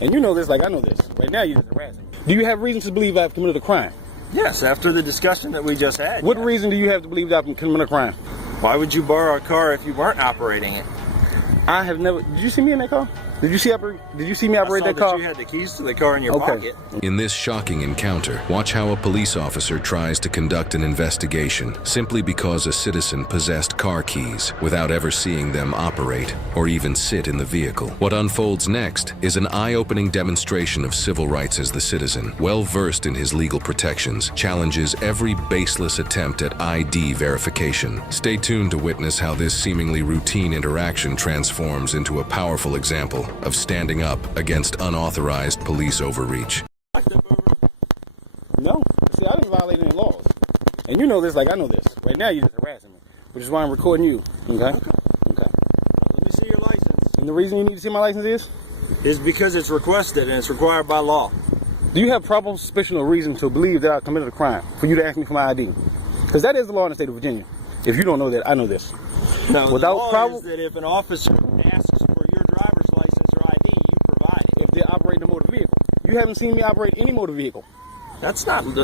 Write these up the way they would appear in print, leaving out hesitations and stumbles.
And you know this like I know this. Right now you're just harassing me. Do you have reason to believe I've committed a crime? Yes, after the discussion that we just had. What reason do you have to believe that I've committed a crime? Why would you borrow a car if you weren't operating it? I have never. Did you see me in that car? Did you see me operate that car? You had the keys to the car in your pocket. In this shocking encounter, watch how a police officer tries to conduct an investigation simply because a citizen possessed car keys without ever seeing them operate or even sit in the vehicle. What unfolds next is an eye-opening demonstration of civil rights as the citizen, well versed in his legal protections, challenges every baseless attempt at ID verification. Stay tuned to witness how this seemingly routine interaction transforms into a powerful example of standing up against unauthorized police overreach. No. See, I didn't violate any laws. And you know this like I know this. Right now you're just harassing me, which is why I'm recording you. Okay? Okay. Let me see your license. And the reason you need to see my license is because it's requested and it's required by law. Do you have probable suspicion or reason to believe that I committed a crime for you to ask me for my ID? Because that is the law in the state of Virginia. If you don't know that, I know this. No, the law is that if an officer asks for your driver's license or ID, you provide it. If they're operating a motor vehicle. You haven't seen me operate any motor vehicle. That's not in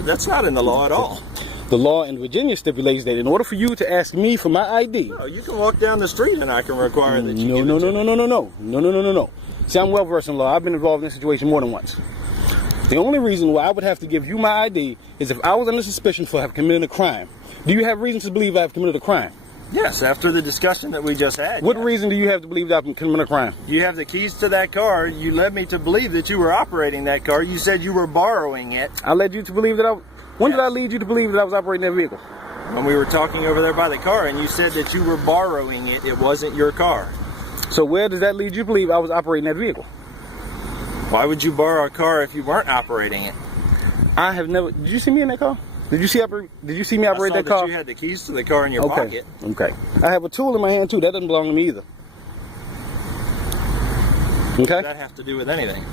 the law at all. The law in Virginia stipulates that in order for you to ask me for my ID... No, you can walk down the street and I can require that you No. See, I'm well versed in law. I've been involved in this situation more than once. The only reason why I would have to give you my ID is if I was under suspicion for having committed a crime. Do you have reason to believe I've committed a crime? Yes, after the discussion that we just had. What reason do you have to believe that I've committed a crime? You have the keys to that car. You led me to believe that you were operating that car. You said you were borrowing it. I led you to believe that When did I lead you to believe that I was operating that vehicle? When we were talking over there by the car and you said that you were borrowing it. It wasn't your car. So where does that lead you to believe I was operating that vehicle? Why would you borrow a car if you weren't operating it? I have never... Did you see me in that car? Did you see me operate that car? You had the keys to the car in your pocket. Okay. I have a tool in my hand too. That doesn't belong to me either. Okay. What does that have to do with anything?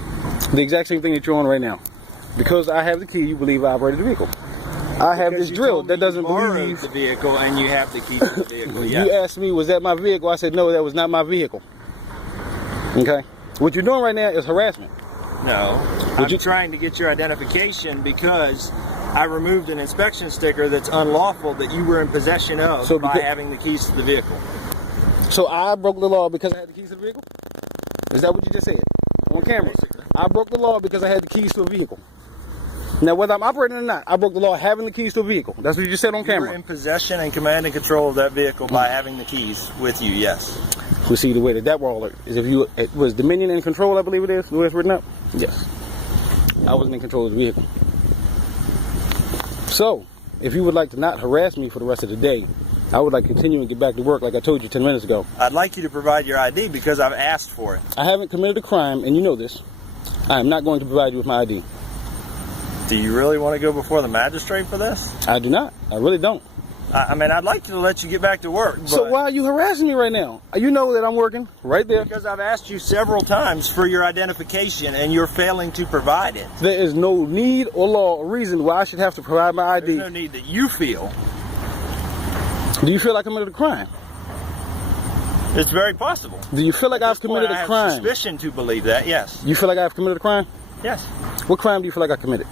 The exact same thing that you're on right now. Because I have the key, you believe I operated the vehicle. I have this drill that doesn't believe the vehicle, and you have the key to the vehicle. Yes. You asked me, was that my vehicle? I said, no, that was not my vehicle. Okay. What you're doing right now is harassment. No. I'm trying to get your identification because I removed an inspection sticker that's unlawful that you were in possession of by having the keys to the vehicle. So I broke the law because I had the keys to the vehicle? Is that what you just said? On camera. Basically. I broke the law because I had the keys to a vehicle. Now, whether I'm operating or not, I broke the law having the keys to a vehicle. That's what you just said on camera. You were in possession and command and control of that vehicle by having the keys with you, yes. We see the way that wall is if you was Dominion in control, I believe it is, the way it's written up. Yes. I wasn't in control of the vehicle. So, if you would like to not harass me for the rest of the day, I would like to continue and get back to work like I told you 10 minutes ago. I'd like you to provide your ID because I've asked for it. I haven't committed a crime, and you know this. I am not going to provide you with my ID. Do you really want to go before the magistrate for this? I do not. I really don't. I mean, I'd like to let you get back to work. But so why are you harassing me right now? You know that I'm working right there. Because I've asked you several times for your identification, and you're failing to provide it. There is no need or law or reason why I should have to provide my ID. There's no need that you feel. Do you feel like I committed a crime? It's very possible. Do you feel like I've committed a crime? I have suspicion to believe that, yes. You feel like I've committed a crime? Yes. What crime do you feel like I committed?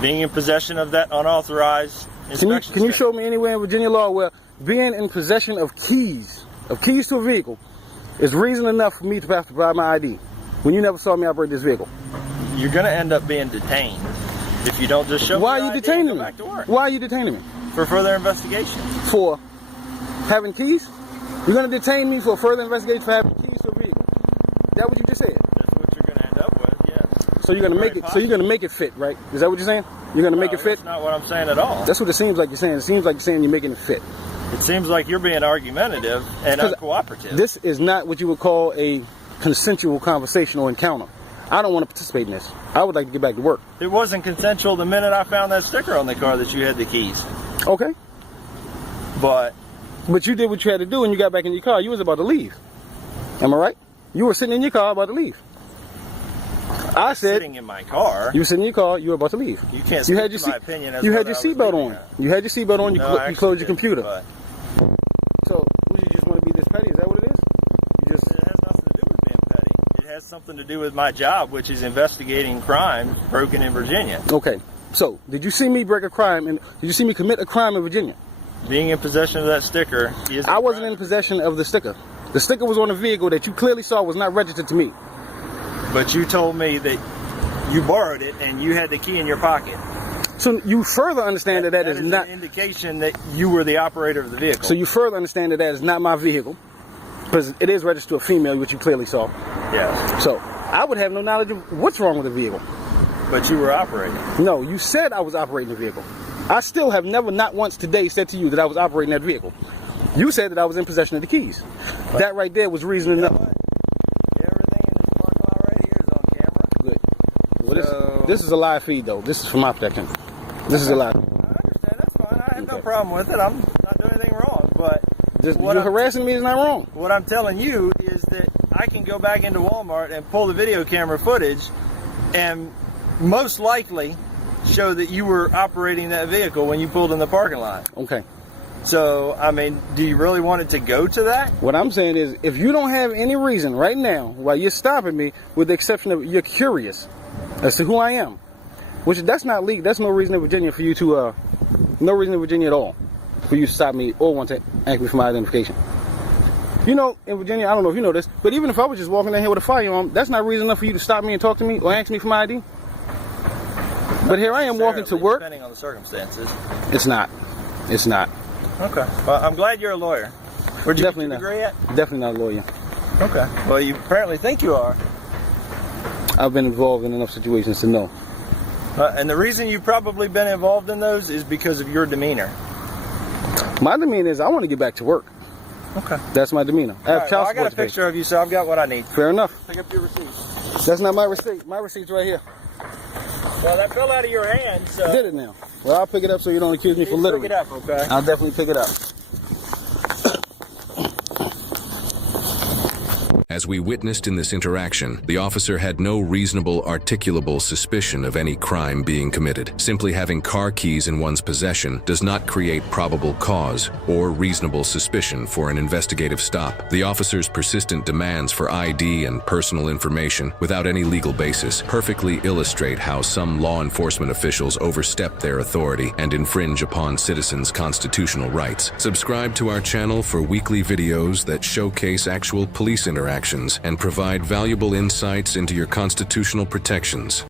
Being in possession of that unauthorized inspection. Can you show me anywhere in Virginia law where being in possession of keys to a vehicle is reason enough for me to have to provide my ID when you never saw me operate this vehicle? You're going to end up being detained if you don't just show me your ID. Why are you detaining me? Back to work. Why are you detaining me? For further investigation. For having keys? You're going to detain me for further investigation for having keys to a vehicle? Is that what you just said? That's what you're going to end up with, yes. So you're going to make it. So you're going to make it fit, right? Is that what you're saying? You're going to make it fit? That's not what I'm saying at all. That's what it seems like you're saying. It seems like you're saying you're making it fit. It seems like you're being argumentative and uncooperative. This is not what you would call a consensual conversation or encounter. I don't want to participate in this. I would like to get back to work. It wasn't consensual the minute I found that sticker on the car that you had the keys. Okay. But you did what you had to do and you got back in your car. You was about to leave. Am I right? You were sitting in your car about to leave. I said sitting in my car. You were sitting in your car. You were about to leave. You can't speak to my opinion. You had your seatbelt on. You had your seatbelt on. You closed your computer. But so, you just want to be this petty? Is that what it is? It has nothing to do with being petty. It has something to do with my job, which is investigating crimes broken in Virginia. Okay. So, did you see me break a crime, and did you see me commit a crime in Virginia? Being in possession of that sticker is I wasn't in possession of the sticker. The sticker was on a vehicle that you clearly saw was not registered to me. But you told me that you borrowed it and you had the key in your pocket. So you further understand that is not an indication that you were the operator of the vehicle. So you further understand that is not my vehicle, because it is registered to a female, which you clearly saw. Yes. So I would have no knowledge of what's wrong with the vehicle. But you were operating. No, you said I was operating the vehicle. I still have never, not once today, said to you that I was operating that vehicle. You said that I was in possession of the keys. But that right there was reason enough. Everything in this parking lot right here is on camera. Good. Well, this is a live feed, though. This is for my protection. This is a live. I understand. That's fine. I have no problem with it. I'm not doing anything wrong. But you harassing me is not wrong. What I'm telling you is that I can go back into Walmart and pull the video camera footage and most likely show that you were operating that vehicle when you pulled in the parking lot. Okay. So, I mean, do you really want it to go to that? What I'm saying is, if you don't have any reason right now why you're stopping me, with the exception of you're curious as to who I am, which that's not legal. That's no reason in Virginia for you to, no reason in Virginia at all for you to stop me or want to ask me for my identification. You know, in Virginia, I don't know if you know this, but even if I was just walking down here with a firearm, that's not reason enough for you to stop me and talk to me or ask me for my ID. But here I am walking to work. Depending on the circumstances. It's not. It's not. Okay. Well, I'm glad you're a lawyer. Where'd you get your degree at? Definitely not a lawyer. Okay. Well, you apparently think you are. I've been involved in enough situations to know. And the reason you've probably been involved in those is because of your demeanor. My demeanor is I want to get back to work. Okay. That's my demeanor. I got a picture of you, so I've got what I need. Fair enough. Pick up your receipt. That's not my receipt. My receipt's right here. Well, that fell out of your hand, so... I did it now. Well, I'll pick it up so you don't accuse me for littering. Pick it up, okay? I'll definitely pick it up. As we witnessed in this interaction, the officer had no reasonable, articulable suspicion of any crime being committed. Simply having car keys in one's possession does not create probable cause or reasonable suspicion for an investigative stop. The officer's persistent demands for ID and personal information without any legal basis perfectly illustrate how some law enforcement officials overstep their authority and infringe upon citizens' constitutional rights. Subscribe to our channel for weekly videos that showcase actual police interactions and provide valuable insights into your constitutional protections.